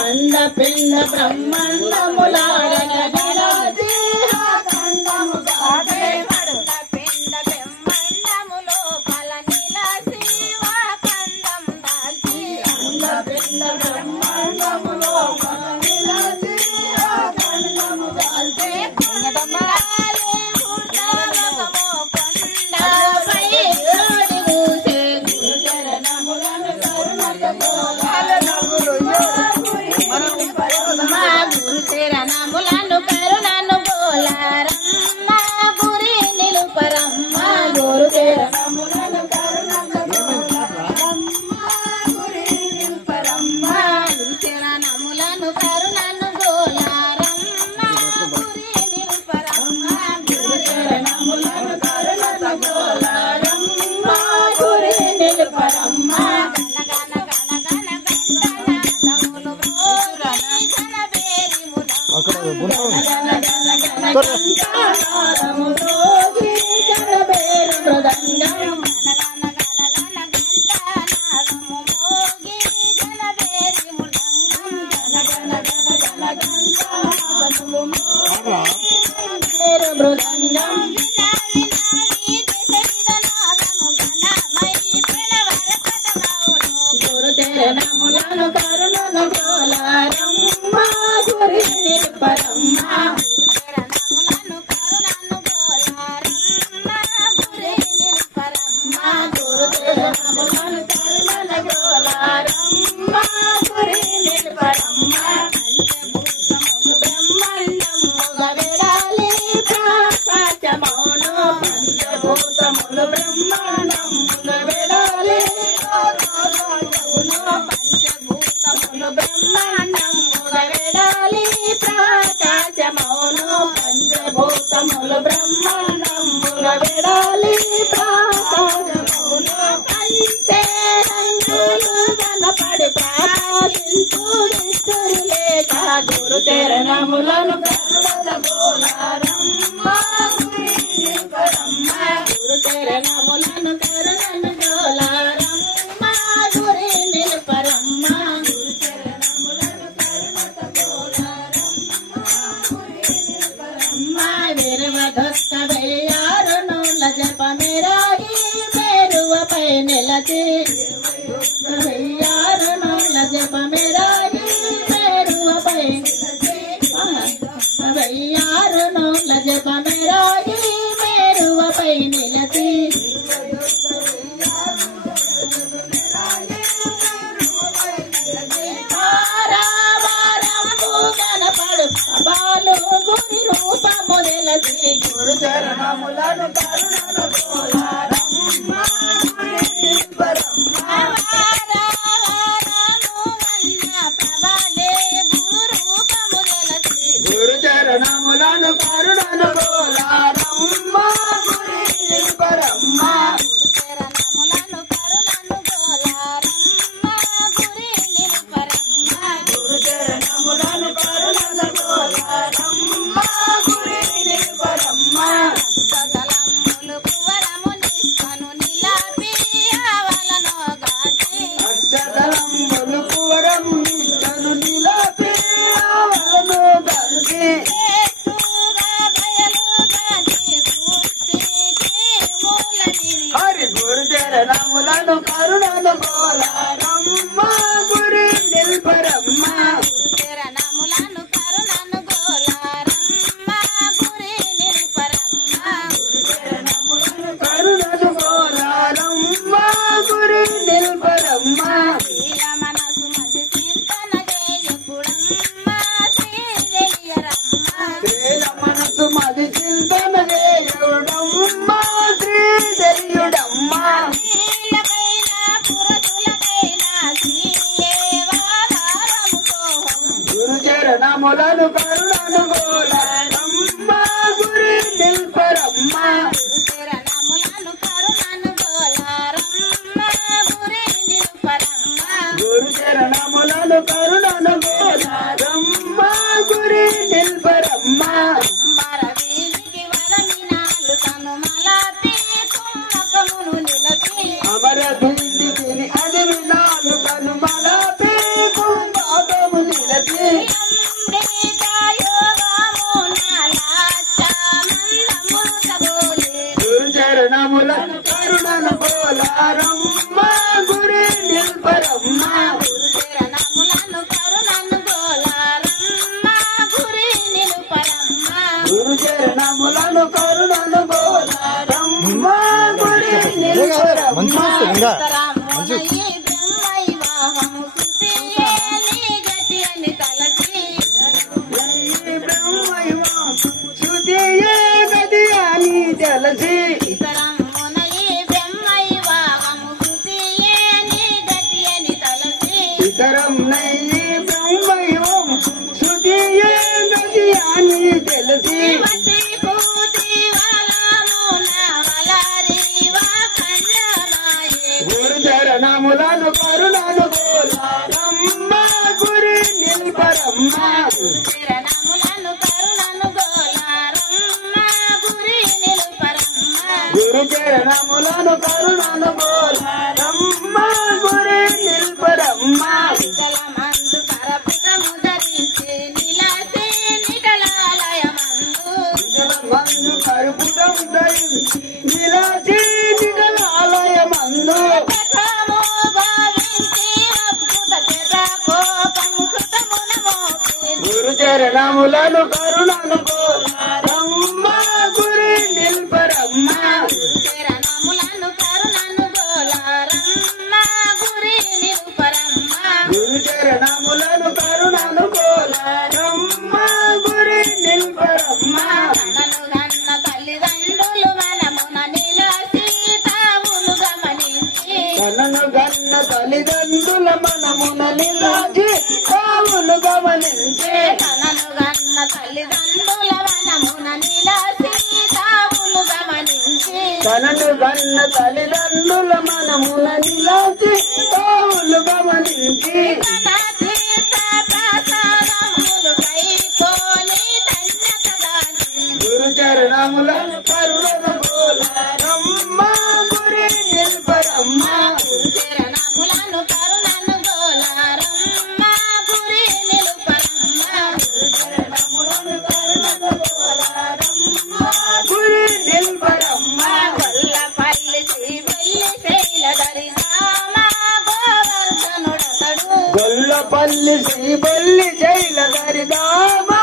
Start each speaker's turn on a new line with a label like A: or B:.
A: అండ పిండ బ్రహ్మాండములాడన
B: పిండ బ్రహ్మాండములో కల నిలసి It's.
C: কারও কারও Se está volando, కరుణములను కరుణను గోలరమ్మ గురి నిల్పరమ్మ. గురు చరణములను కరుణ కరుణను బోధారమ్మ గుడి నిలువరమ్మ Mula కరుణానుకో మనను కన్న తల్లిదండ్రుల మనమున నిలాచి భవనించి ఈ బల్లి జైల దరిదామా